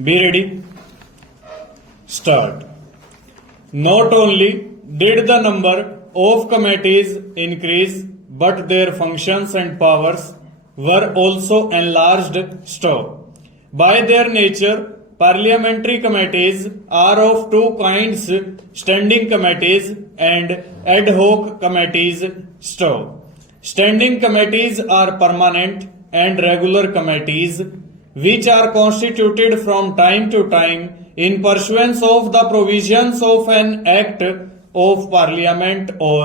Be ready. Start. Not only did the number of committees increase, but their functions and powers were also enlarged. Stop. By their nature, parliamentary committees are of two kinds: standing committees and ad hoc committees. Stop. Standing committees are permanent and regular committees which are constituted from time to time in pursuance of the provisions of an act of parliament or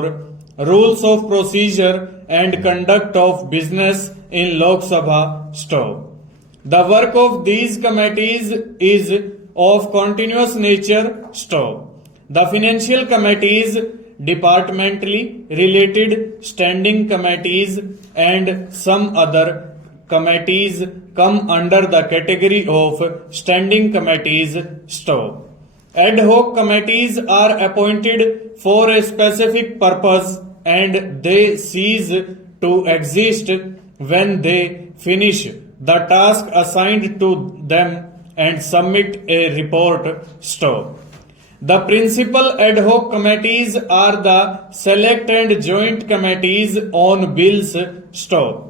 rules of procedure and conduct of business in Lok Sabha. Stop. The work of these committees is of continuous nature. Stop. The financial committees, departmentally related standing committees, and some other committees come under the category of standing committees. Stop. Ad hoc committees are appointed for a specific purpose and they cease to exist when they finish the task assigned to them and submit a report. Stop. The principal ad hoc committees are the select and joint committees on bills. Stop.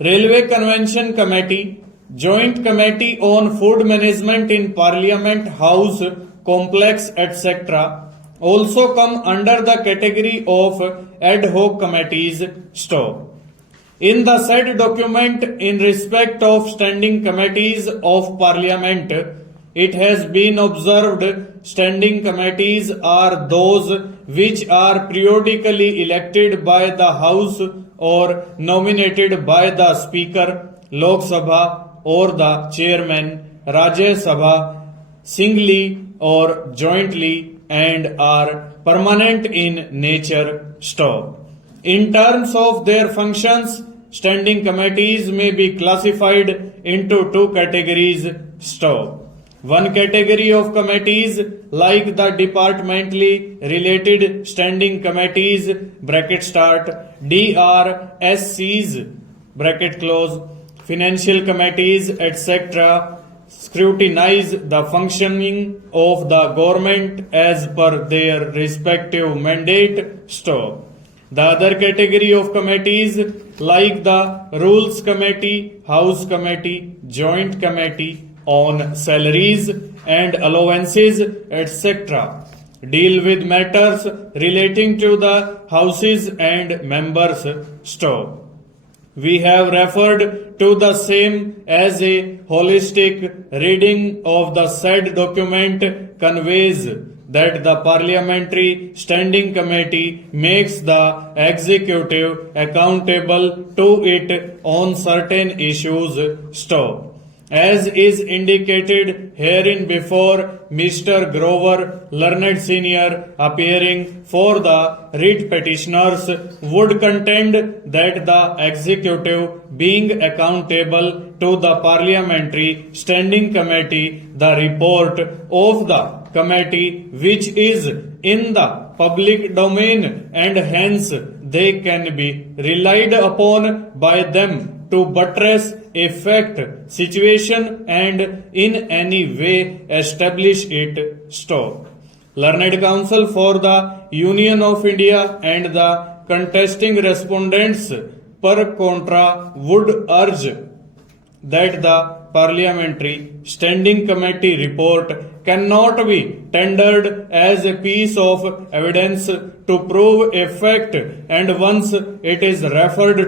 Railway Convention Committee, Joint Committee on Food Management in Parliament House Complex, etc. also come under the category of ad hoc committees. Stop. In the said document in respect of standing committees of Parliament, it has been observed standing committees are those which are periodically elected by the House or nominated by the Speaker, Lok Sabha, or the Chairman, Rajya Sabha, singly or jointly, and are permanent in nature. Stop. In terms of their functions, standing committees may be classified into two categories. Stop. One category of committees, like the departmentally related standing committees, bracket start, DRSCs, bracket close, financial committees, etc., scrutinize the functioning of the government as per their respective mandate. Stop. The other category of committees, like the Rules Committee, House Committee, Joint Committee on Salaries and Allowances, etc., deal with matters relating to the houses and members. Stop. We have referred to the same as a holistic reading of the said document conveys that the Parliamentary Standing Committee makes the executive accountable to it on certain issues. Stop. As is indicated herein before, Mr. Grover, learned senior, appearing for the writ petitioners, would contend that the executive, being accountable to the Parliamentary Standing Committee, the report of the committee which is in the public domain, and hence they can be relied upon by them to buttress a fact, situation, and in any way establish it. Stop. Learned Counsel for the Union of India and the contesting respondents per contra would urge that the Parliamentary Standing Committee report cannot be tendered as a piece of evidence to prove a fact, and once it is referred